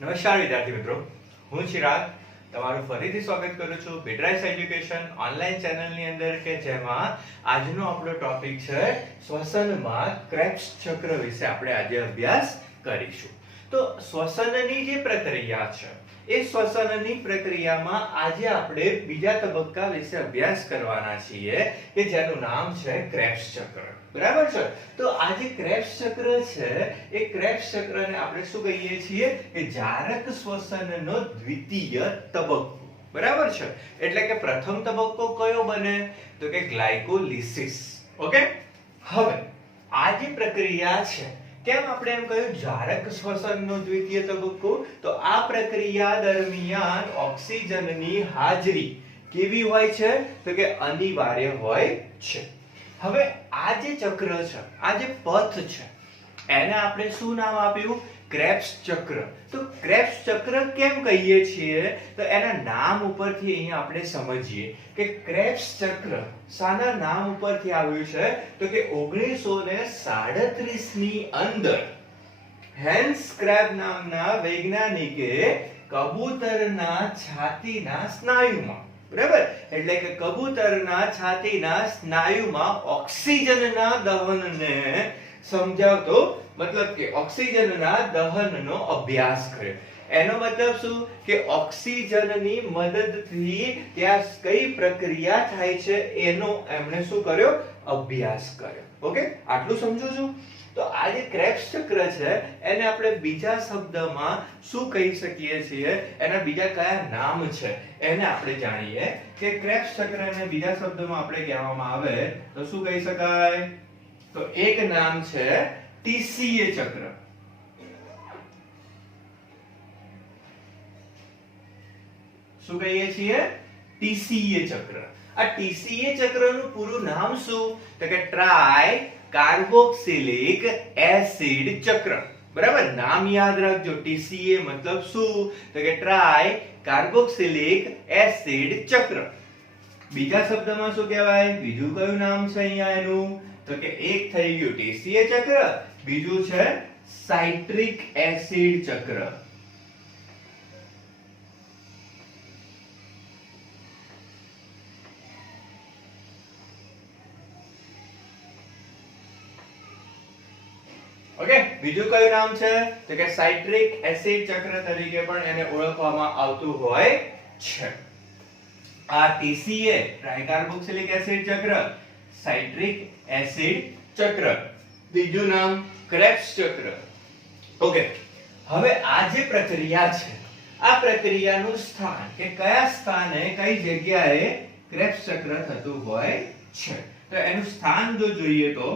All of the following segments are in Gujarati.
નમસ્કાર વિદ્યાર્થી મિત્રો, હું ચિરાગ તમારું ફરીથી સ્વાગત કરું છું બીટરાઇસ એજ્યુકેશન ઓનલાઈન ચેનલની અંદર કે જેમાં આજનો આપણો ટોપિક છે શ્વસનમાં ક્રેબ્સ ચક્ર વિશે આપણે આજે અભ્યાસ કરીશું। તો શ્વસનની જે પ્રક્રિયા છે એ શ્વસનની પ્રક્રિયામાં આજે આપણે બીજા તબક્કા વિશે અભ્યાસ કરવાના છીએ કે જેનું નામ છે ક્રેબ્સ ચક્ર। બરાબર છે। તો આ જે ક્રેબ્સ ચક્ર છે એ ક્રેબ્સ ચક્રને આપણે શું કહીએ છીએ કે જારક શ્વસનનો દ્વિતીય તબક્કો। બરાબર છે। એટલે કે પ્રથમ તબક્કો કયો બને તો કે ગ્લાયકોલિસિસ। ઓકે, હવે આ જે પ્રક્રિયા છે કેમ આપણે એમ કહ્યું જારક શ્વસનનો દ્વિતીય તબક્કો, તો આ પ્રક્રિયા દરમિયાન ઓક્સિજનની હાજરી કેવી હોય છે તો કે અનિવાર્ય હોય છે। હવે આ જે ચક્ર છે, આ જે પથ છે એને આપણે શું નામ આપ્યું? ક્રેબ્સ ચક્ર। તો ક્રેબ્સ ચક્ર કેમ કહીએ છીએ તો એના નામ ઉપરથી અહીંયા આપણે સમજીએ કે ક્રેબ્સ ચક્ર શાના નામ ઉપરથી આવ્યું છે તો કે 1937 ની અંદર હેન્સ ક્રેબ નામના વૈજ્ઞાનિકે કબૂતરના છાતીના સ્નાયુમાં, બરાબર, એટલે કે કબૂતરના છાતીના સ્નાયુમાં ઓક્સિજનના દહનને સમજાવતો, મતલબ કે ઓક્સિજનના દહનનો અભ્યાસ કર્યો। એનો મતલબ શું કે ઓક્સિજનની મદદથી ત્યાં કઈ પ્રક્રિયા થાય છે એનો એમણે શું કર્યો? અભ્યાસ કર્યો। ઓકે, આટલું સમજો છો? તો આ જે ક્રેબ્સ ચક્ર છે એને આપણે બીજા શબ્દમાં શું કહી શકીએ છીએ, એના બીજા કયા નામ છે એને આપણે જાણીએ કે ક્રેબ્સ ચક્રને બીજા શબ્દમાં આપણે કહેવામાં આવે તો શું કહી શકાય? તો એક નામ છે ટીસીએ ચક્ર। શું કહીએ છીએ? ટીસીએ ચક્ર। આ ટીસીએ ચક્રનું પૂરું નામ શું તો કે ટ્રાય કાર્બોક્સિલિક એસિડ ચક્ર। બરાબર, નામ યાદ રાખજો। ટીસીએ મતલબ શું તો કે ટ્રાય કાર્બોક્સિલિક એસિડ ચક્ર। બીજા શબ્દમાં શું કહેવાય? બીજું કયું નામ છે અહીંયા એનું તો કે એક થઈ ગયું ટીસીએ ચક્ર, બીજું છે સાઇટ્રિક એસિડ ચક્ર। ઓકે, બીજું કયું નામ છે તો કે સાઇટ્રિક એસિડ ચક્ર તરીકે પણ એને ઓળખવામાં આવતું હોય છે। આ ટીસીએ ટ્રાઇકાર્બોક્સિલિક એસિડ ચક્ર, સાઇટ્રિક એસિડ ચક્ર, બીજું નામ ક્રેબ્સ ચક્ર। ઓકે, હવે આ જે પ્રક્રિયા છે આ પ્રક્રિયાનું સ્થાન કે કયા સ્થાને કઈ જગ્યાએ ક્રેબ્સ ચક્ર થતું હોય છે તો એનું સ્થાન જો જોઈએ તો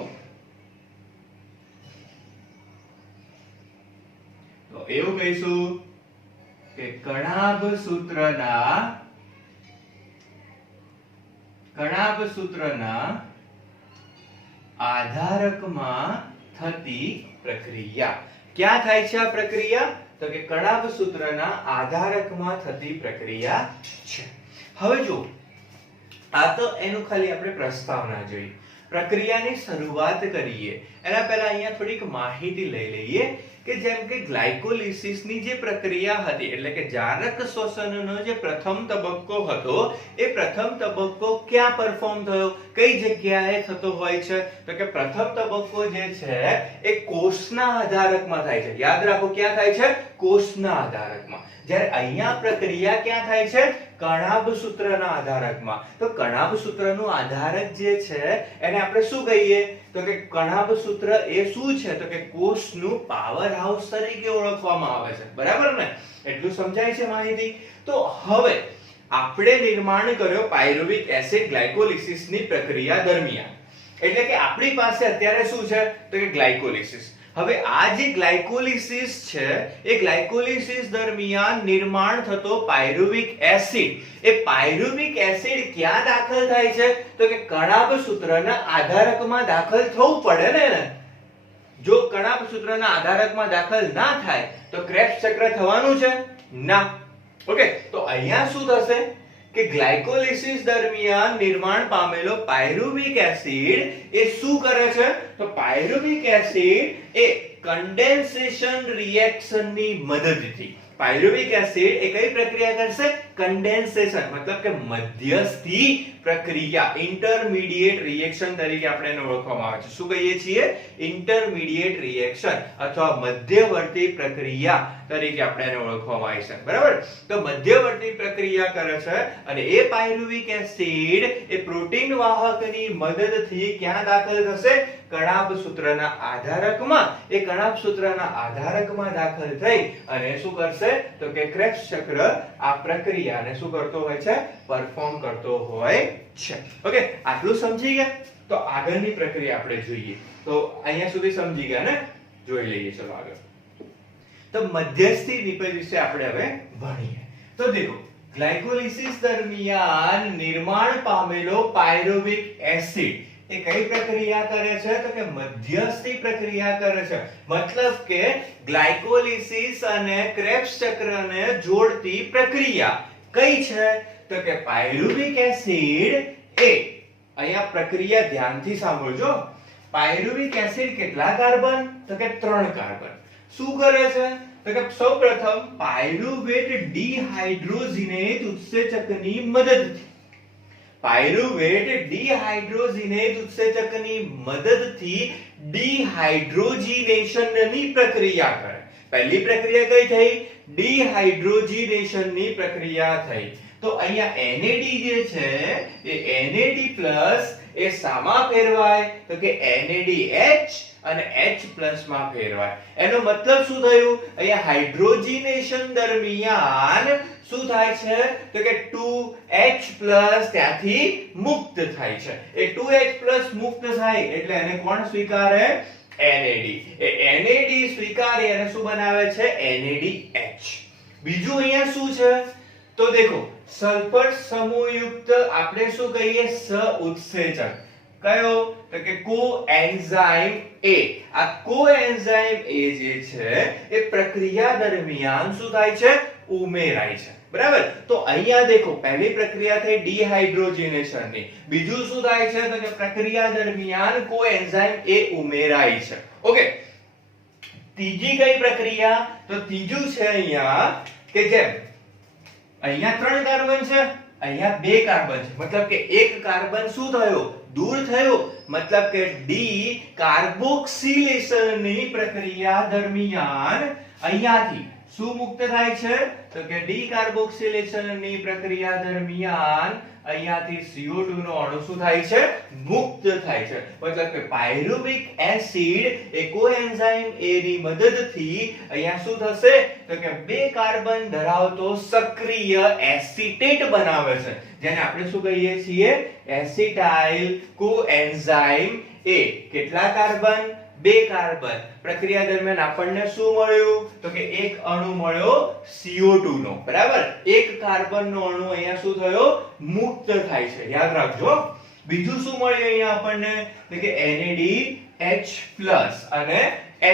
એવું કહીશું કે કણાભ સૂત્રના આધારકમાં થતી પ્રક્રિયા। ક્યાં થાય છે આ પ્રક્રિયા તો કે કણાભ સૂત્રના આધારકમાં થતી પ્રક્રિયા છે। હવે જો આ તો એનું ખાલી આપણે પ્રસ્તાવના જોઈ, પ્રક્રિયાની શરૂઆત કરીએ એના પહેલા અહીંયા થોડીક માહિતી લઈ લઈએ કે જેમ કે ગ્લાયકોલિસિસની જે પ્રક્રિયા હતી એટલે કે જારક શ્વસનનો જે પ્રથમ તબક્કો હતો એ પ્રથમ તબક્કો ક્યાં પરફોર્મ થયો, કઈ જગ્યાએ થતો હોય છે તો કે પ્રથમ તબક્કો જે છે એ કોષના આધારકમાં થાય છે। યાદ રાખો, ક્યાં થાય છે? કોષના આધારકમાં। જ્યારે અહીંયા પ્રક્રિયા ક્યાં થાય છે? કણાભ સૂત્રના આધારકમાં। તો કણાભ સૂત્રનું આધારક જે છે એને આપણે શું કહીએ તો કે કણાભ સૂત્ર એ શું છે તો કે કોષનું પાવર હાઉસ તરીકે ઓળખવામાં આવે છે। બરાબર ને? એટલું સમજાય છે માહિતી? તો હવે આપણે નિર્માણ કર્યો પાયરુવિક એસિડ ગ્લાયકોલિસિસની પ્રક્રિયા દરમિયાન, એટલે કે આપણી પાસે અત્યારે શું છે તો કે ગ્લાયકોલિસિસ। હવે આ જે ગ્લાયકોલિસિસ છે એ ગ્લાયકોલિસિસ દરમિયાન નિર્માણ થતો પાયરુવિક એસિડ, એ પાયરુવિક એસિડ ક્યાં દાખલ થાય છે તો કે કણાભ સૂત્રના આધારકમાં દાખલ થવું પડે ને। જો કણાભ સૂત્રના આધારકમાં દાખલ ના થાય તો ક્રેબ્સ ચક્ર થવાનું છે ના। ઓકે, તો અહીંયા શું થશે કે ગ્લાયકોલિસિસ દરમિયાન નિર્માણ પામેલો પાયરુવિક એસિડ એ શું કરે છે તો પાયરુવિક એસિડ એ કન્ડેન્સેશન રિએક્શનની મદદથી પાયરુવિક એસિડ એ કઈ પ્રક્રિયા કરશે? કન્ડેન્સેશન, મતલબ કે મધ્યસ્થી પ્રક્રિયા, ઇન્ટરમીડિયેટ રિએક્શન તરીકે આપણે એને ઓળખવામાં આવે છે. શું કહીએ છીએ? ઇન્ટરમીડિયેટ રિએક્શન અથવા મધ્યવર્તી પ્રક્રિયા તરીકે આપણે એને ઓળખવામાં આવે છે. બરાબર? તો મધ્યવર્તી પ્રક્રિયા કરે છે અને એ પાયરુવિક એસિડ એ પ્રોટીન વાહકની મદદથી ક્યાં દાખલ થશે? કણાભ સૂત્રના આધારકમાં. એ કણાભ સૂત્રના આધારકમાં દાખલ થઈ અને શું કરશે? તો કે ક્રેબ્સ ચક્ર આ પ્રક્રિયાને શું કરતો હોય છે? પરફોર્મ કરતો હોય છે. ઓકે, આટલું સમજી ગયા? તો આગળની પ્રક્રિયા આપણે જોઈએ. તો અહીંયા સુધી સમજી ગયા ને? જોઈ લઈએ ચલો આગળ. તો મધ્યસ્થી નિપજ વિશે આપણે હવે ભણીએ. તો દેખો, ગ્લાયકોલિસિસ દરમિયાન નિર્માણ પામેલો પાયરુવિક એસિડ એ કઈ પ્રક્રિયા કરે છે? તો કે મધ્યસ્થી પ્રક્રિયા કરે છે. મતલબ કે ગ્લાયકોલિસિસ અને ક્રેબ્સ ચક્રને જોડતી પ્રક્રિયા કઈ છે? તો કે પાયરુવિક એસિડ એ, અહીંયા પ્રક્રિયા ધ્યાનથી સાંભળજો. પાયરુવિક એસિડ કેટલા કાર્બન? તો કે 3 કાર્બન. શું કરે છે? તો કે સૌપ્રથમ પાયરુવેટ ડિહાઇડ્રોજિનેઝ ઉત્સેચકની મદદથી, પાયરુવેટ ડિહાઇડ્રોજિનેઝ ઉત્સેચકની મદદથી ડિહાઇડ્રોજિનેશનની પ્રક્રિયા કરે. પહેલી પ્રક્રિયા કઈ થઈ? ડિહાઇડ્રોજિનેશનની પ્રક્રિયા થઈ. તો અહીંયા NAD જે છે એ NAD+ એ સામા ફેરવાય? તો કે NADH અને H+ માં ફેરવાય. એનો મતલબ શું થયું? અહીંયા હાઇડ્રોજિનેશન દરમિયાન શું થાય છે? તો કે 2H+ ત્યાંથી મુક્ત થાય છે. એ 2H+ મુક્ત થાય એટલે એને કોણ સ્વીકારે? NAD. એ NAD સ્વીકારી અને શું બનાવે છે? NADH. બીજું અહીંયા શું છે? તો દેખો, સલ્ફર સમૂહયુક્ત આપણે શું કહીએ? સઉત્સેચક. કયો? તો કે કોએન્ઝાઇમ A. આ કોએન્ઝાઇમ A જે છે એ પ્રક્રિયા દરમિયાન શું થાય છે? ઉમેરાય છે. બરાબર? તો અહીંયા દેખો, પહેલી પ્રક્રિયા થઈ ડિહાઇડ્રોજિનેશનની. બીજું શું થાય છે? તો કે પ્રક્રિયા દરમિયાન કોએન્ઝાઇમ A ઉમેરાય છે. ઓકે, ત્રીજી કઈ પ્રક્રિયા? તો ત્રીજું છે અહીંયા કે જેમ અહીંયા 3 કાર્બન છે, અહીંયા 2 કાર્બન છે. મતલબ કે એક કાર્બન શું થયો? દૂર થયો. મતલબ કે ડી કાર્બોક્સિલેશનની પ્રક્રિયા દરમિયાન અહીંયાથી શું મુક્ત થાય છે? તો કે ડી કાર્બોક્સિલેશનની પ્રક્રિયા દરમિયાન અહીંયાથી CO2 નો અણુ શું થાય છે? મુક્ત થાય છે. મતલબ કે પાયરુવિક એસિડ એ કોએન્ઝાઇમ A ની મદદથી અહીંયા શું થશે? તો કે 2 કાર્બન ધરાવતો સક્રિય એસિટેટ બનાવે છે, જેને આપણે શું કહીએ છીએ? Acetyl coenzyme A. કેટલા કાર્બન? 2 કાર્બન. પ્રક્રિયા દરમિયાન આપણને શું મળ્યું? તો કે એક અણુ મળ્યો CO2 નો. બરાબર? એક કાર્બન નો અણુ અહીંયા શું થયો? મુક્ત થાય છે. યાદ રાખજો. બીજું શું મળ્યું અહીંયા આપણને? તો કે NADH+ અને H+.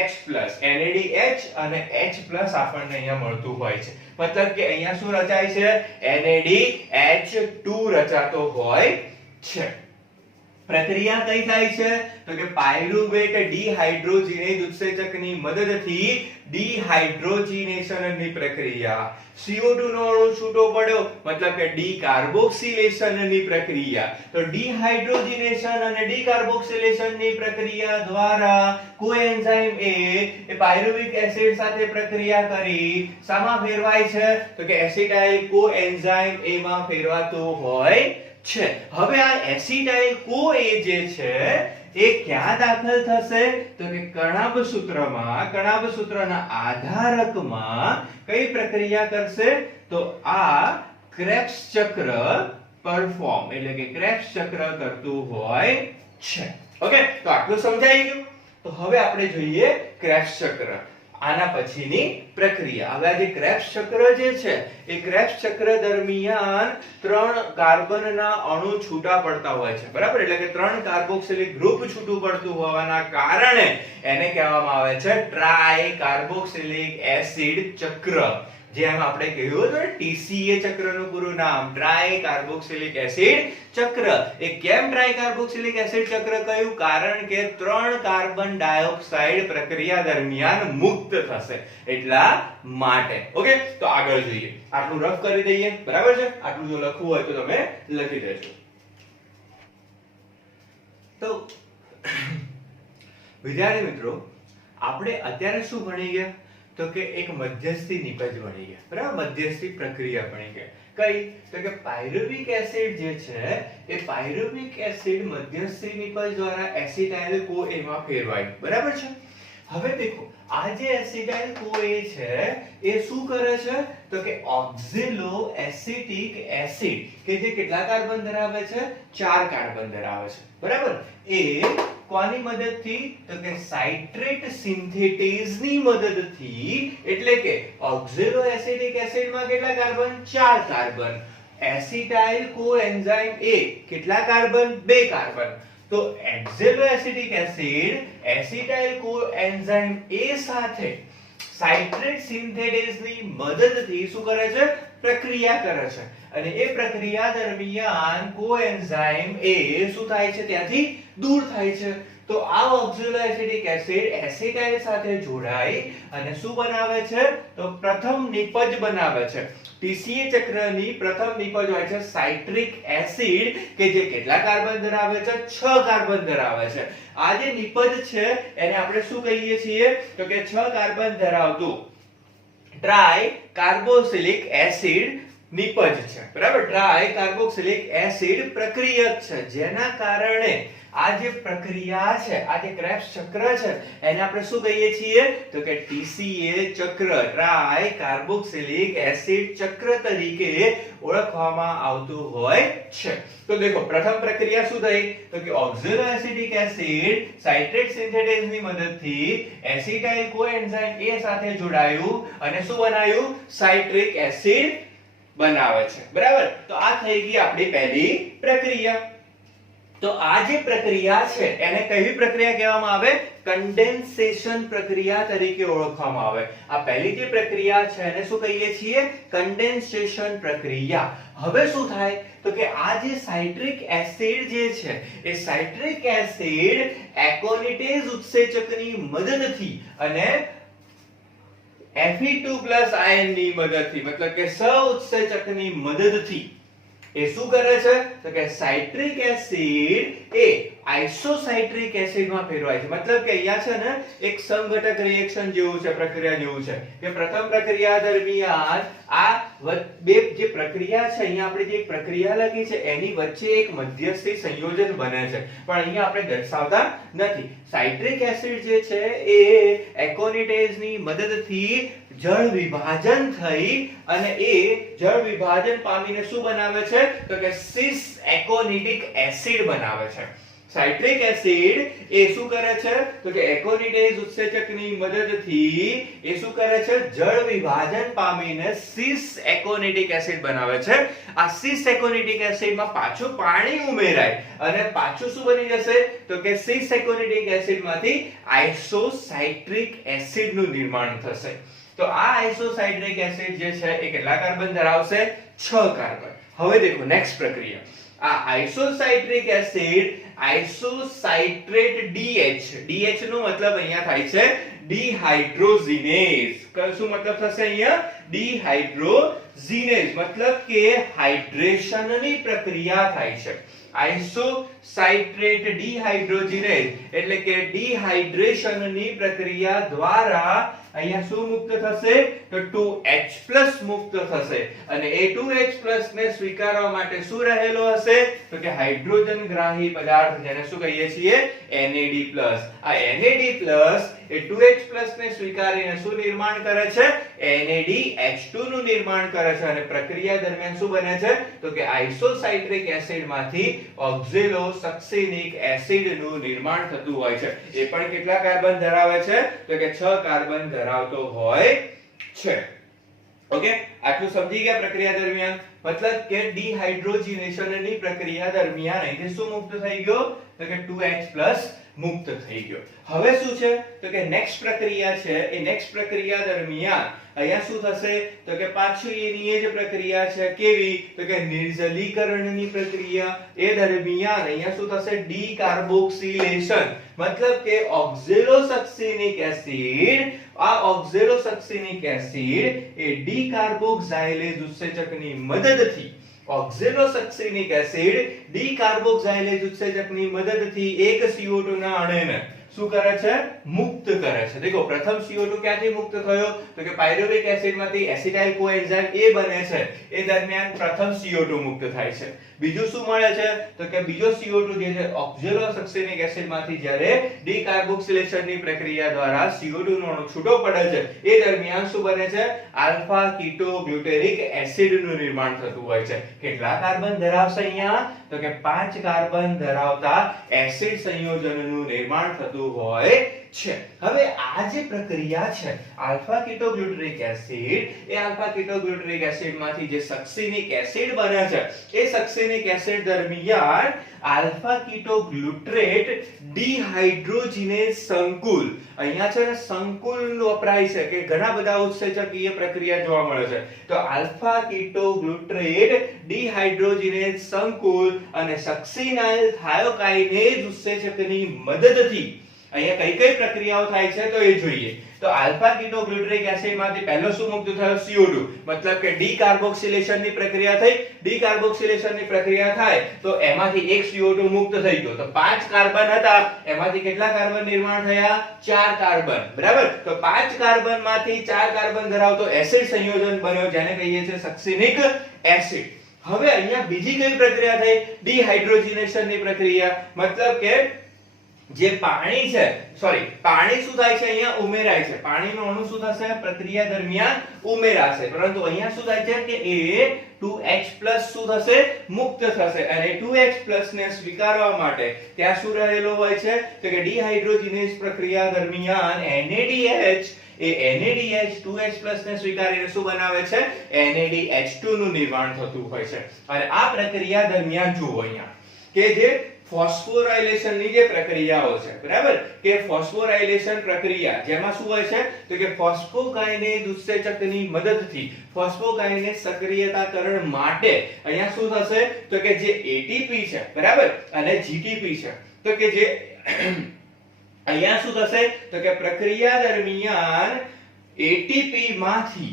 NADH અને H+ આપણને અહીંયા મળતું હોય છે. મતલબ કે અહીંયા શું રચાય છે? NADH2 રચાતો હોય છે. પ્રક્રિયા કઈ થાય છે? તો કે પાયરુવેટ ડિહાઇડ્રોજિનેઝ ઉત્સેચકની મદદથી ડિહાઇડ્રોજિનેશનની પ્રક્રિયા. CO2 નો અણુ છૂટો પડ્યો, મતલબ કે ડીકાર્બોક્સિલેશનની પ્રક્રિયા. તો ડિહાઇડ્રોજિનેશન અને ડીકાર્બોક્સિલેશનની પ્રક્રિયા દ્વારા કોએન્ઝાઇમ A એ પાયરુવિક એસિડ સાથે પ્રક્રિયા કરી શામાં ફેરવાય છે? તો કે એસિટાઇલ કોએન્ઝાઇમ A માં ફેરવાતો હોય છે. હવે આ એસિટાઇલ CoA જે છે એ ક્યાં દાખલ થશે? તો કે કણાભ સૂત્રમાં. કણાભ સૂત્રના આધારકમાં કઈ પ્રક્રિયા કરશે? તો આ ક્રેબ્સ ચક્ર પરફોર્મ, એટલે કે ક્રેબ્સ ચક્ર કરતું હોય છે. ઓકે, તો આટલું સમજાઈ ગયું? તો હવે આપણે જોઈએ ક્રેબ્સ ચક્ર. આના પછીની પ્રક્રિયા. હવે આ જે ક્રેબ્સ ચક્ર જે છે એ ક્રેબ્સ ચક્ર દરમિયાન 3 કાર્બનના અણુ છૂટા પડતા હોય છે. બરાબર? એટલે કે 3 કાર્બોક્સિલિક ગ્રુપ છૂટું પડતું હોવાના કારણે એને કહેવામાં આવે છે ટ્રાય કાર્બોક્સિલિક એસિડ ચક્ર. જેમ આપણે કહ્યું હતું TCA ચક્રનું પૂરું નામ ટ્રાય કાર્બોક્સિલિક એસિડ ચક્ર. એ કેમ ટ્રાય કાર્બોક્સિલિક એસિડ ચક્ર કહ્યું? કારણ કે 3 કાર્બન ડાયોક્સાઇડ પ્રક્રિયા દરમિયાન મુક્ત થશે એટલા માટે. ઓકે, તો આગળ જોઈએ. આટલું રફ કરી દઈએ, બરાબર છે? આટલું જો લખવું હોય તો તમે લખી દેજો. તો વિદ્યાર્થી મિત્રો, આપણે અત્યારે શું ભણી ગયા? તો કે એક મધ્યસ્થી નિપજ ભણી ગયા, બરાબર? મધ્યસ્થી પ્રક્રિયા ભણી ગયા. કઈ? તો કે પાયરુવિક એસિડ જે છે એ પાયરુવિક એસિડ મધ્યસ્થી નિપજ દ્વારા એસિટાઇલ CoA માં ફેરવાય, બરાબર છે? હવે દેખો, આ જે એસિટાઇલ CoA છે એ શું કરે છે? તો કે ઓક્ઝેલો એસિટિક એસિડ કે જે કેટલા કાર્બન ધરાવે છે? 4 કાર્બન ધરાવે છે, બરાબર? એ કોની મદદથી? તો કે સાઇટ્રેટ સિન્થેટેઝ ની મદદથી. એટલે કે ઓક્ઝેલો એસિટિક એસિડ માં કેટલા carbon? 4 carbon. Acetyl coenzyme A કેટલા કાર્બન? 2 કાર્બન. તો ઓક્ઝેલો acetic acid acetyl coenzyme A સાથે સાઇટ્રેટ સિન્થેટેઝ ની મદદથી શું કરે છે? પ્રક્રિયા કરે છે. અને એ પ્રક્રિયા દરમિયાન કોએન્ઝાઇમ A શું થાય છે? ત્યાંથી દૂર થાય છે. તો આ ઓક્ઝેલો એસિટિક એસિડ એસિટાઇલ સાથે જોડાઈ અને શું બનાવે છે? તો પ્રથમ નિપજ બનાવે છે. TCA ચક્રની પ્રથમ નિપજ હોય છે સાઇટ્રિક એસિડ કે જે કેટલા કાર્બન ધરાવે છે? 6 કાર્બન ધરાવે છે. આ જે નિપજ છે એને આપણે શું કહીએ છીએ? તો કે 6 કાર્બન ધરાવતું ટ્રાય કાર્બોક્સિલિક એસિડ નિપજ છે, બરાબર? ટ્રાય કાર્બોક્સિલિક એસિડ પ્રક્રિયક છે, જેના કારણે આ જે પ્રક્રિયા છે, આ જે ક્રેબ્સ ચક્ર છે, એને આપણે શું કહીએ છીએ? તો કે TCA ચક્ર, ટ્રાય કાર્બોક્સિલિક એસિડ ચક્ર તરીકે ઓળખવામાં આવતું હોય છે. તો દેખો, પ્રથમ પ્રક્રિયા શું થઈ? તો કે ઓક્ઝેલો એસિટિક એસિડ સાઇટ્રેટ સિન્થેટેઝ ની મદદથી એસિટાઇલ કોએન્ઝાઇમ A સાથે જોડાયું અને શું બનાવ્યું? સાઇટ્રિક એસિડ બનાવે છે, બરાબર? તો આ થઈ ગઈ આપણી પહેલી પ્રક્રિયા. તો આ જે પ્રક્રિયા છે એને કઈ પ્રક્રિયા કહેવામાં આવે? કન્ડેન્સેશન પ્રક્રિયા તરીકે ઓળખવામાં આવે. આ પહેલી જે પ્રક્રિયા છે એને શું કહીએ છીએ? કન્ડેન્સેશન પ્રક્રિયા. હવે શું થાય? તો કે આ જે સાઇટ્રિક એસિડ જે છે એ સાઇટ્રિક એસિડ એકોનિટેઝ ઉત્સેચકની મદદથી અને Fe2+ આયન ની મદદથી, મતલબ કે સહઉત્સેચકની મદદથી એ શું કરે છે? તો કે સાઇટ્રિક એસિડ એ આઇસોસાઇટ્રિક એસિડમાં ફેરવાય છે. મતલબ કે અહીંયા છે ને એક સમઘટક રિએક્શન જેવું છે, પ્રક્રિયા જેવું છે કે પ્રથમ પ્રક્રિયા દરમિયાન આ બે જે પ્રક્રિયા છે, અહીંયા આપણે જે પ્રક્રિયા લખી છે એની વચ્ચે એક મધ્યસ્થી સંયોજન બને છે, પણ અહીંયા આપણે દર્શાવતા નથી. સાઇટ્રિક એસિડ જે છે એ એકોનિટેઝ ની મદદથી જળ વિભાજન થઈ અને એ જળ વિભાજન પામીને શું બનાવે છે? તો કે સિસ એકોનિટિક એસિડ બનાવે છે. સાઇટ્રિક એસિડ એ શું કરે છે? તો કે એકોનિટેઝ ઉત્સેચકની મદદથી એ શું કરે છે? જળ વિભાજન પામીને સિસ એકોનિટિક એસિડ બનાવે છે. આ સિસ એકોનિટિક એસિડમાં પાછું પાણી ઉમેરાય અને પાછું શું બની જશે? તો કે સિસ એકોનિટિક એસિડમાંથી આઇસોસાઇટ્રિક એસિડનું નિર્માણ થશે. તો આ આઇસોસાઇટ્રિક એસિડ જે છે એ કેટલા કાર્બન ધરાવશે? 6 કાર્બન. હવે દેખો નેક્સ્ટ પ્રક્રિયા. આ આઇસોસાઇટ્રિક એસિડ આઇસોસાઇટ્રેટ DH નો મતલબ અહીંયા થાય છે ડિહાઇડ્રોજીનેઝ. શું મતલબ થશે અહીંયા? ડિહાઇડ્રોજીનેઝ મતલબ કે હાઇડ્રેશનની પ્રક્રિયા થાય છે. આઇસોસાઇટ્રેટ ડિહાઇડ્રોજીનેઝ એટલે કે ડિહાઇડ્રેશનની પ્રક્રિયા દ્વારા અહીંયા શું મુક્ત થશે? તો 2H+ મુક્ત થશે અને એ 2H+ ને સ્વીકારવા માટે શું રહેલો હશે? તો કે હાઇડ્રોજન ગ્રાહી પદાર્થ, જેને શું કહીએ છીએ? NAD+. આ NAD+ એ 2H+ ને સ્વીકારીને શું નિર્માણ કરે છે? NADH2 નું નિર્માણ કરે છે અને પ્રક્રિયા દરમિયાન શું બને છે? તો કે આઇસોસાઇટ્રિક એસિડમાંથી ઓક્ઝેલો સક્સિનિક એસિડ નું નિર્માણ થતું હોય છે. એ પણ કેટલા કાર્બન ધરાવે છે? તો કે 6 કાર્બન ધરાવતો હોય છે. ઓકે, આટલું સમજી ગયા પ્રક્રિયા દરમિયાન? મતલબ કે ડિહાઇડ્રોજનેશનની પ્રક્રિયા દરમિયાન અહીંથી શું મુક્ત થઈ ગયો તો કે 2H+ મુક્ત થઈ ગયો. હવે શું છે તો કે નેક્સ્ટ પ્રક્રિયા છે એ નેક્સ્ટ પ્રક્રિયા દરમિયાન અહીંયા શું થશે તો કે પાછું એની જ પ્રક્રિયા છે કેવી તો કે નિર્જલીકરણની પ્રક્રિયા. એ દરમિયાન અહીંયા શું થશે ડીકાર્બોક્સિલેશન મતલબ કે ઓક્ઝેલોસક્સિનિક એસિડ આ ઓક્ઝેલોસક્સિનિક એસિડ એ ડીકાર્બોક્સાઇલેજ ઉત્સેચકની મદદથી ઓક્ઝેલોસક્સિનિક એસિડ ડીકાર્બોક્સાઇલેજ ઉત્સેચકની મદદથી એક CO2 ના અણુને શું કરે છે મુક્ત કરે છે. દેખો પ્રથમ CO2 ક્યાંથી મુક્ત થયો તો કે પાયરુવેટ એસિડમાંથી એસિટાઇલ કોએન્ઝાઇમ A બને છે એ દરમિયાન પ્રથમ CO2 મુક્ત થાય છે. બીજું શું મળે છે તો કે બીજો CO2 જે છે ઓક્ઝેલોસક્સિનિક એસિડમાંથી જ્યારે ડીકાર્બોક્સિલેશનની પ્રક્રિયા દ્વારા CO2 નો અણુ છૂટો પડે છે એ દરમિયાન શું બને છે આલ્ફા કીટોગ્લુટેરિક એસિડનું નિર્માણ થતું હોય છે. કેટલા કાર્બન ધરાવશે અહીંયા તો કે 5 કાર્બન ધરાવતા એસિડ સંયોજનનું નિર્માણ થતું હોય છે. હવે આ જે પ્રક્રિયા છે આલ્ફા કીટોગ્લુટેરિક એસિડ એ આલ્ફા કીટોગ્લુટેરિક એસિડમાંથી જે સક્સિનિક એસિડ બને છે એ સક્સિનિક એસિડ દરમિયાન આલ્ફા કીટોગ્લુટ્રેટ ડિહાઇડ્રોજિનેઝ સંકુલ અહીંયા છે ને સંકુલ વપરાય છે કે ઘણા બધા ઉત્સેચકીય પ્રક્રિયા જોવા મળે છે. તો આલ્ફા કીટોગ્લુટ્રેટ ડિહાઇડ્રોજિનેઝ સંકુલ અને સક્સિનાઇલ થાયોકાઇનેઝ ઉત્સેચકની મદદથી અહીંયા કઈ કઈ પ્રક્રિયાઓ થાય છે તો એ જોઈએ. તો આલ્ફા કીટોગ્લુટેરિક એસિડમાંથી પહેલો શું મુક્ત થયો CO2 મતલબ કે ડીકાર્બોક્સિલેશનની પ્રક્રિયા થઈ. ડીકાર્બોક્સિલેશનની પ્રક્રિયા થાય તો એમાંથી એક CO2 મુક્ત થઈ ગયો. તો 5 કાર્બન હતા એમાંથી કેટલા કાર્બન નિર્માણ થયા 4 કાર્બન બરાબર. તો 5 કાર્બનમાંથી 4 કાર્બન ધરાવતો એસિડ સંયોજન બન્યો જેને કહીએ છીએ સક્સિનિક એસિડ. હવે અહીંયા બીજી કઈ પ્રક્રિયા થઈ ડિહાઇડ્રોજનેશનની પ્રક્રિયા મતલબ કે જે પાણી છે પાણી શું થાય છે અહીંયા ઉમેરાય છે. પાણીનો અણુ શું થશે પ્રક્રિયા દરમિયાન ઉમેરાશે પરંતુ અહીંયા શું થાય છે કે એ 2H+ શું થશે મુક્ત થશે અને 2H+ ને સ્વીકારવા માટે ત્યાં શું રહેલો હોય છે તો કે ડિહાઇડ્રોજનેઝ પ્રક્રિયા દરમિયાન NADH એ NADH 2H+ ને સ્વીકારીને શું બનાવે છે NADH2 નું નિર્માણ થતું હોય છે. અને આ પ્રક્રિયા દરમિયાન જુઓ અહીંયા કે જે ફોસ્ફોરાયલેશનની જે પ્રક્રિયાઓ છે બરાબર કે ફોસ્ફોરાયલેશન પ્રક્રિયા જેમાં શું હોય છે તો કે ફોસ્ફોકાઇનેઝ ઉત્સેચકની મદદથી ફોસ્ફોકાઇનેઝ સક્રિયતાકરણ માટે અહીંયા શું થશે તો કે જે ATP છે બરાબર અને GTP છે તો કે જે અહીંયા શું થશે તો કે પ્રક્રિયા દરમિયાન ATP માંથી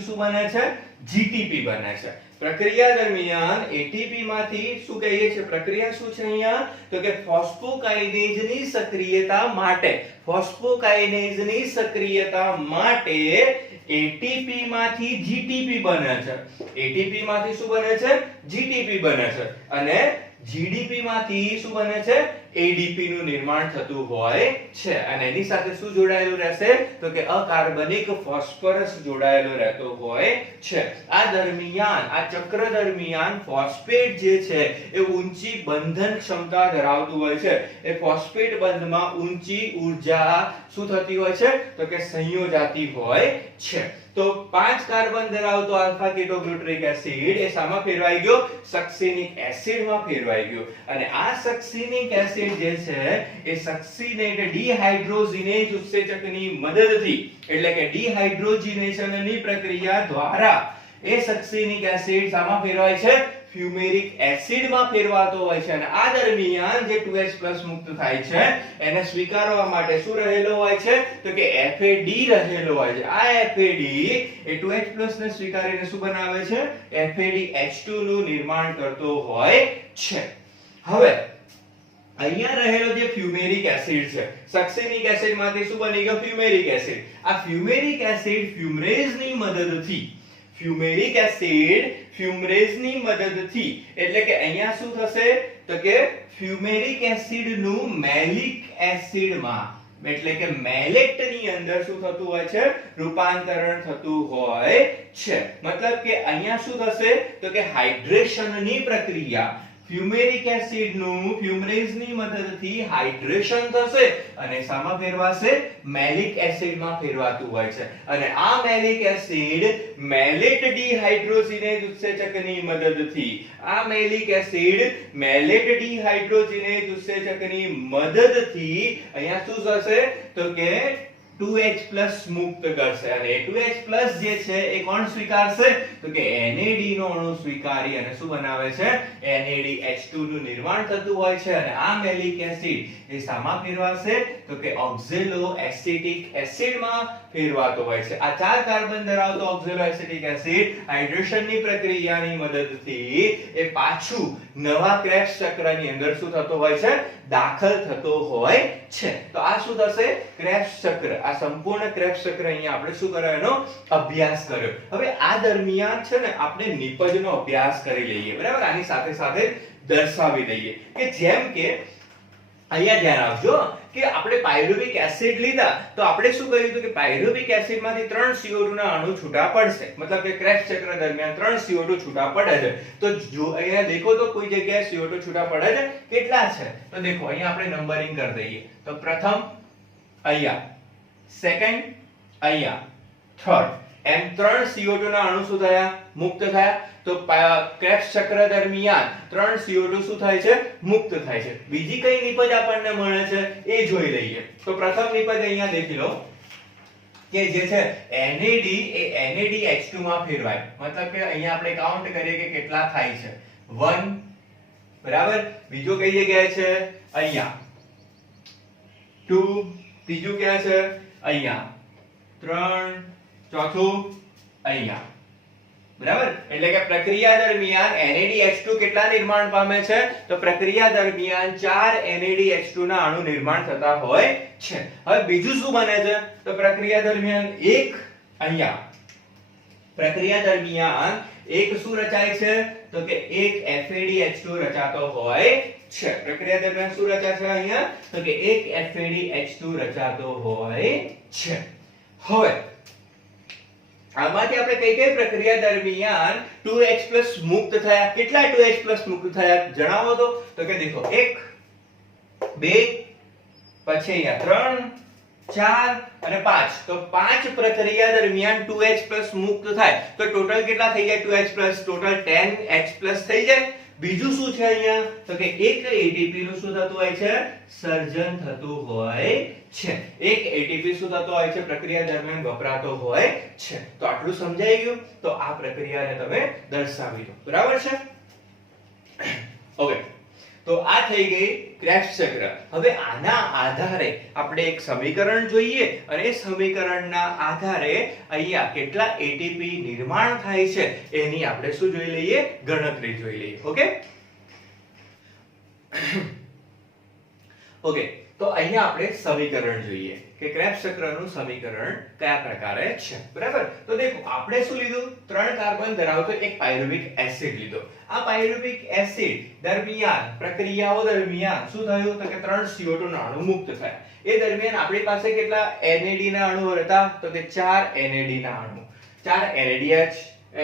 શું બને છે GTP બને છે. પ્રક્રિયા દરમિયાન ATP માંથી શું કહીએ છીએ પ્રક્રિયા શું છે અહીંયા તો કે ફોસ્ફોકાઇનેઝની સક્રિયતા માટે ATP માંથી GTP બને છે. ATP માંથી શું બને છે GTP બને છે અને GDP માંથી શું બને છે ADP નું નિર્માણ થતું હોય છે અને એની સાથે શું જોડાયેલું રહેશે તો કે અકાર્બનિક ફોસ્ફરસ જોડાયેલો રહેતો હોય છે. આ દરમિયાન આ ચક્ર દરમિયાન ફોસ્ફેટ જે છે એ ઊંચી બંધન ક્ષમતા ધરાવતું હોય છે. એ ફોસ્ફેટ બંધમાં ઊંચી ઊર્જા શું થતી હોય છે તો કે સંયોજાતી હોય છે. તો 5 કાર્બન ધરાવતો આલ્ફા કીટોગ્લુટેરિક એસિડ એ શામાં ફેરવાઈ ગયો સક્સિનિક એસિડમાં ફેરવાઈ ગયો અને આ સક્સિનિક એસિડ જે છે એ સક્સિનેટ ડિહાઇડ્રોજિનેઝ ઉત્સેચકની મદદથી એટલે કે ડિહાઇડ્રોજનેશનની પ્રક્રિયા દ્વારા એ સક્સિનિક એસિડ શામાં ફેરવાય છે ફ્યુમેરિક એસિડમાં ફેરવાતો હોય છે અને આ દરમિયાન જે 2H+ મુક્ત થાય છે એને સ્વીકારવા માટે શું રહેલો હોય છે તો કે FAD રહેલો હોય છે. આ FAD એ 2H+ ને સ્વીકારીને શું બનાવે છે FADH2 નું નિર્માણ કરતો હોય છે. હવે અહીંયા રહેલો જે ફ્યુમેરિક એસિડ છે સક્સિનિક એસિડમાંથી શું બની ગયો ફ્યુમેરિક એસિડ. આ ફ્યુમેરિક એસિડ ફ્યુમરેઝની મદદથી એટલે કે અહીંયા શું થશે તો કે ફ્યુમેરિક એસિડનું મેલિક એસિડમાં એટલે કે મેલેટ ની અંદર શું થતું હોય છે રૂપાંતરણ થતું હોય છે. મતલબ કે અહીંયા શું થશે તો કે હાઇડ્રેશનની પ્રક્રિયા ફ્યુમેરિક એસિડ નું ફ્યુમરેઝ ની મદદથી હાઇડ્રેશન થશે અને શામાં ફેરવાશે મેલિક એસિડ માં ફેરવાતું હોય છે અને આ મેલિક એસિડ મેલેટ ડિહાઇડ્રોજિનેઝ ઉત્સેચકની મદદથી આ મેલિક એસિડ મેલેટ ડિહાઇડ્રોજિનેઝ ઉત્સેચકની મદદથી અહીંયા શું થશે તો કે 2H+ મુક્ત કરશે અને 2H+ જે છે એ કોણ સ્વીકારશે તો કે NAD નો અણુ સ્વીકારી અને શું બનાવે છે NADH2 નું નિર્માણ થતું હોય છે અને આ મેલિક એસિડ એ શામાં ફેરવાશે તો કે ઓક્ઝેલો એસિટિક એસિડ માં ફેરવાતો હોય છે આ 4 કાર્બન ધરાવતો ઓક્ઝેલો એસિટિક એસિડ હાઇડ્રેશનની પ્રક્રિયાની મદદથી એ પાછું નવા ક્રેબ્સ ચક્રની અંદર શું થતો હોય છે દાખલ થતો હોય છે તો આ શું થશે ક્રેબ્સ ચક્ર આ સંપૂર્ણ ક્રેબ્સ ચક્ર અહીંયા આપણે શું કર્યો એનો અભ્યાસ કર્યો હવે આ દરમિયાન છે ને આપણે નિપજનો અભ્યાસ કરી લઈએ બરાબર આની સાથે સાથે દર્શાવી દઈએ કે જેમ કે અહીંયા ધ્યાન આપજો કે આપણે પાયરુવિક એસિડ લીધા તો આપણે શું કહ્યું હતું કે પાયરુવિક એસિડ માંથી 3 CO2 ના અણુ છૂટા પડશે મતલબ કે ક્રેબ્સ ચક્ર દરમિયાન 3 CO2 છૂટા પડે છે તો જો અહીંયા દેખો તો કોઈ જગ્યાએ CO2 છૂટા પડે છે કેટલા છે તો દેખો અહીંયા આપણે નંબરિંગ કરી દઈએ તો પ્રથમ અહીંયા સેકન્ડ અહીંયા થર્ડ એમ 3 CO2 ના અણુ શું થયા મુક્ત થયા તો ક્રેબ્સ ચક્ર દરમિયાન 3 CO2 શું થાય છે મુક્ત થાય છે બીજી કઈ નિપજ આપણને મળે છે એ જોઈ લઈએ તો પ્રથમ નિપજ અહીંયા દેખી લો કે જે છે NAD એ NADH2 માં ફેરવાય મતલબ કે અહીંયા આપણે કાઉન્ટ કરીએ કે કેટલા થાય છે 1 બરાબર બીજો કઈ જગ્યાએ છે અહીંયા 2 ત્રીજું ક્યાં છે અહીંયા 3 ચોથું અહીંયા બરાબર એટલે કે પ્રક્રિયા દરમિયાન NADH2 કેટલા નિર્માણ પામે છે તો પ્રક્રિયા દરમિયાન 4 NADH2 ના અણુ નિર્માણ થતા હોય છે હવે બીજું શું બને છે તો પ્રક્રિયા દરમિયાન એક અહીંયા પ્રક્રિયા દરમિયાન એક શું રચાય છે તો કે એક FADH2 રચાતો હોય છે પ્રક્રિયા દરમિયાન શું રચાશે અહીંયા તો કે એક FADH2 રચાતો હોય છે હવે આમાંથી આપણે કઈ કઈ પ્રક્રિયા દરમિયાન 2H+ મુક્ત થયા કેટલા 2H+ મુક્ત થયા જણાવો તો કે દેખો 1 2 પછી અહીંયા 3 4 અને 5 તો 5 પ્રક્રિયા દરમિયાન 2H+ મુક્ત થાય તો ટોટલ કેટલા થઈ જાય 2H+ ટોટલ 10H+ થઈ જાય બીજું શું છે અહીંયા તો કે એક ATP નું શું થતું હોય છે સર્જન થતું હોય છે એક ATP શું થતો હોય છે પ્રક્રિયા દરમિયાન વપરાતો હોય છે તો આટલું સમજાઈ ગયું તો આ પ્રક્રિયાને તમે દર્શાવી દો બરાબર છે ઓકે તો આ થઈ ગઈ ક્રેબ્સ ચક્ર હવે આના આધારે આપણે એક સમીકરણ જોઈએ અને એ સમીકરણના આધારે અહીંયા કેટલા ATP નિર્માણ થાય છે એની આપણે શું જોઈ લઈએ ગણતરી જોઈ લઈએ ઓકે ઓકે તો અહીંયા આપણે સમીકરણ જોઈએ કે ક્રેબ્સ ચક્રનું સમીકરણ કયા પ્રકારે છે બરાબર તો દેખો આપણે શું લીધું 3 કાર્બન ધરાવતો એક પાયરુવિક એસિડ લીધો આ પાયરુવિક એસિડ દરમિયાન પ્રક્રિયાઓ દરમિયાન શું થયું તો કે 3 CO2 ના અણુ મુક્ત થયા એ દરમિયાન આપણી પાસે કેટલા NAD ના અણુ હતા તો કે 4 NAD ના અણુ 4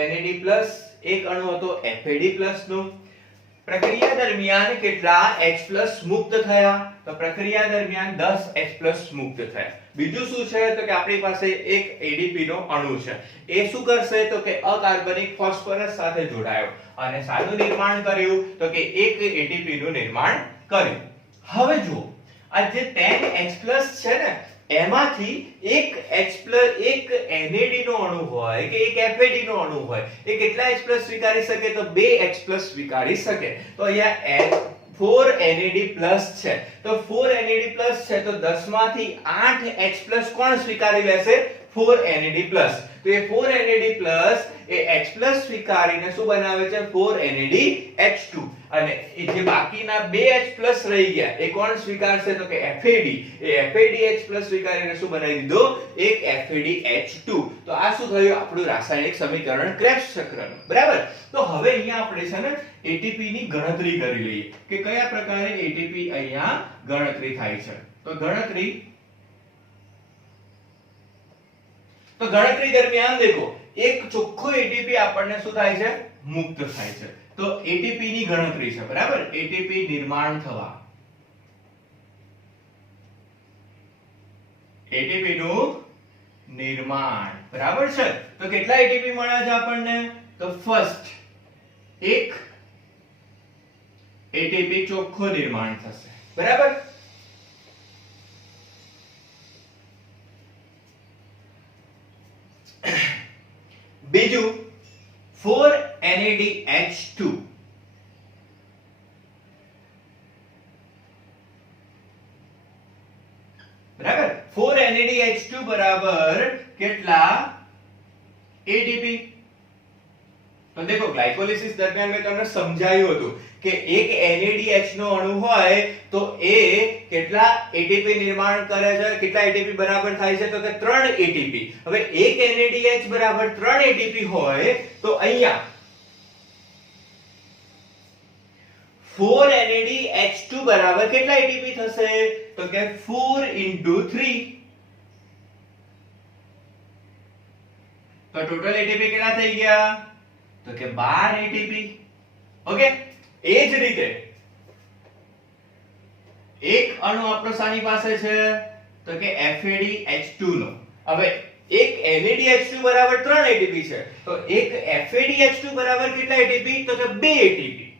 NAD+ એક અણુ હતો FAD+ નો પ્રક્રિયા દરમિયાન કેટલા H+ મુક્ત થયા તો પ્રક્રિયા દરમિયાન 10 H+ મુક્ત થયા બીજું શું છે તો કે આપણી પાસે એક ADP નો અણુ છે એ શું કરશે તો કે અકાર્બનિક ફોસ્ફરસ સાથે જોડાયો અને સાનું નિર્માણ કર્યું તો કે એક ATP નું નિર્માણ કર્યું હવે જુઓ આ જે 10H+ છે ને એમાંથી એક એક NAD નો અણુ હોય કે એક FAD નો અણુ હોય એ કેટલા H+ સ્વીકારી શકે તો 2H+ સ્વીકારી શકે તો અહીંયા 4 NAD+ છે તો 4 NAD+ છે તો 10 માંથી 8 H+ કોણ સ્વીકારી લેશે 4 NAD+ તો એ 4 NAD+ એ H+ સ્વીકારીને શું બનાવે છે 4 NADH2 અને એ જે બાકીના 2 H+ રહી ગયા એ કોણ સ્વીકારશે તો કે FAD એ FADH+ સ્વીકારીને શું બનાવી દીધો એક FADH2 તો આ શું થયું આપણું રાસાયણિક સમીકરણ ક્રેબ્સ ચક્રનું બરાબર તો હવે અહીંયા આપણે છે ને ATP ની ગણતરી કરી લઈએ કે કયા પ્રકારે ATP અહીંયા ગણતરી થાય છે તો ગણતરી દરમિયાન દેખો એક ચોખ્ખો ATP આપણને શું થાય છે મુક્ત થાય છે તો એટીપી ની ગણતરી છે, બરાબર? એટીપી નિર્માણ થવા, એટીપી નું નિર્માણ, બરાબર છે? તો કેટલા એટીપી મળ્યા છે આપણને? તો ફર્સ્ટ એક એટીપી ચોખ્ખો નિર્માણ થશે, બરાબર? બીજું 4NADH2, બરાબર? 4NADH2 બરાબર કેટલા એટીપી? તો દેખો ગ્લાયકોલિસિસ દરમિયાન મેં તમને સમજાવ્યું હતું કે એક NADH નો અણુ હોય તો એ કેટલા એટીપી નિર્માણ કરે છે, કેટલા એટીપી બરાબર થાય છે? તો કે 3 એટીપી. હવે એક NADH બરાબર 3 એટીપી હોય તો અહીંયા 4NADH2 બરાબર કેટલા એટીપી થશે? તો કે 4 * 3. તો ટોટલ એટીપી કેટલા થઈ ગયા? તો કે 12 એટીપી. ઓકે, એ જ રીતે એક અણુ આપણો સાની પાસે છે તો કે FADH2 નો. હવે એક NADH2 બરાબર 3 એટીપી છે તો એક FADH2 બરાબર કેટલા એટીપી? તો કે 2 એટીપી.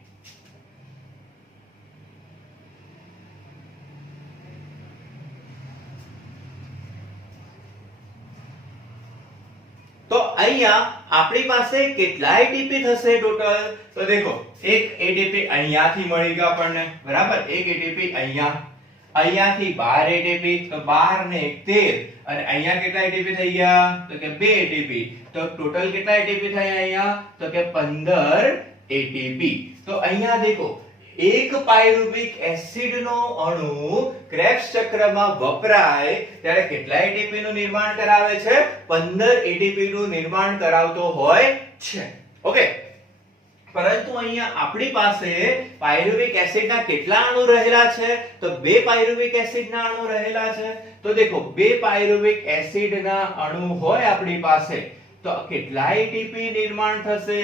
તો અહીંયા આપણી પાસે કેટલા એટીપી થશે ટોટલ? તો દેખો એક એટીપી અહીંયાથી મળી ગયો આપણને, બરાબર? એક એટીપી અહીંયાથી 12 એટીપી, તો 12 ને 13, અને અહીંયા કેટલા એટીપી થઈ ગયા? તો કે 2 એટીપી. તો ટોટલ કેટલા એટીપી થયા અહીંયા? તો કે 15 એટીપી. તો અહીંયા દેખો એક પાયરુવિક એસિડ નો અણુ ક્રેબ્સ ચક્રમાં વપરાય ત્યારે કેટલા એટીપી નું નિર્માણ કરાવે છે? 15 એટીપી નું નિર્માણ કરાવતો હોય છે. ઓકે, પરંતુ અહીંયા આપણી પાસે પાયરુવિક એસિડના કેટલા અણુ રહેલા છે? તો 2 પાયરુવિક એસિડના અણુ રહેલા છે. તો દેખો 2 પાયરુવિક એસિડના અણુ હોય આપણી પાસે તો કેટલા એટીપી નિર્માણ થશે?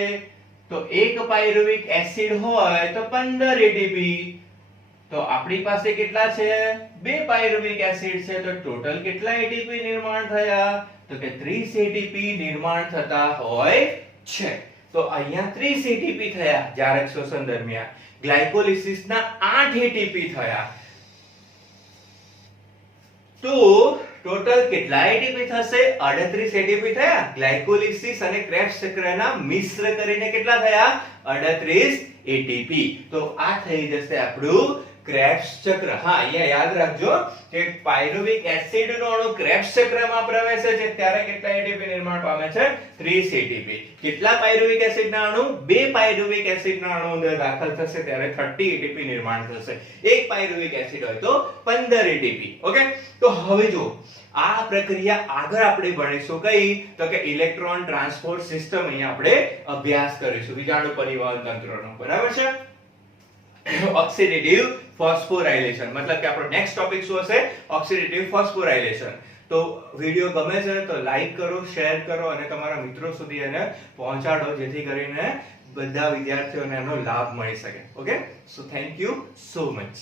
તો એક પાયરુવિક એસિડ હોય તો 15 એટીપી. તો આપણી પાસે કેટલા છે? 2 પાયરુવિક એસિડ છે તો ટોટલ કેટલા એટીપી નિર્માણ થયા? તો કે 30 એટીપી નિર્માણ થતા હોય છે. તો અહીંયા 30 એટીપી થયા જારક શોષણ દરમિયાન. ગ્લાયકોલિસિસના 8 એટીપી થયા. તો ટોટલ કેટલા એટીપી થશે? 38 એટીપી થયા. ગ્લાયકોલિસિસ અને ક્રેબ્સ ચક્રના મિશ્ર કરીને કેટલા થયા? 38 એટીપી. તો આ થઈ જશે આપણું ક્રેબ્સ ચક્ર. હા, અહીંયા યાદ રાખજો કે પાયરુવિક એસિડ નો અણુ ક્રેબ્સ ચક્રમાં પ્રવેશે છે ત્યારે કેટલા એટીપી નિર્માણ પામે છે? 30 એટીપી. કેટલા પાયરુવિક એસિડના અણુ? 2 પાયરુવિક એસિડના અણુ અંદર દાખલ થશે ત્યારે 30 એટીપી નિર્માણ થશે. એક પાયરુવિક એસિડ હોય તો 15 એટીપી. ઓકે, તો હવે જો આ પ્રક્રિયા આગળ આપણે ભણીશું કઈ? તો કે ઇલેક્ટ્રોન ટ્રાન્સપોર્ટ સિસ્ટમ. અહીંયા આપણે અભ્યાસ કરીશું વિજાણુ પરિવહન તંત્રનો, બરાબર છે? ઓક્સિડેટિવ ફોસ્ફોરાયલેશન, મતલબ કે આપણો નેક્સ્ટ ટોપિક શું હશે? Oxidative phosphorylation. તો વિડિયો ગમે છે તો લાઈક કરો, શેર કરો અને તમારા મિત્રો સુધી એને પહોંચાડો જેથી કરીને બધા વિદ્યાર્થીઓને એનો લાભ મળી શકે. Okay, so thank you so much.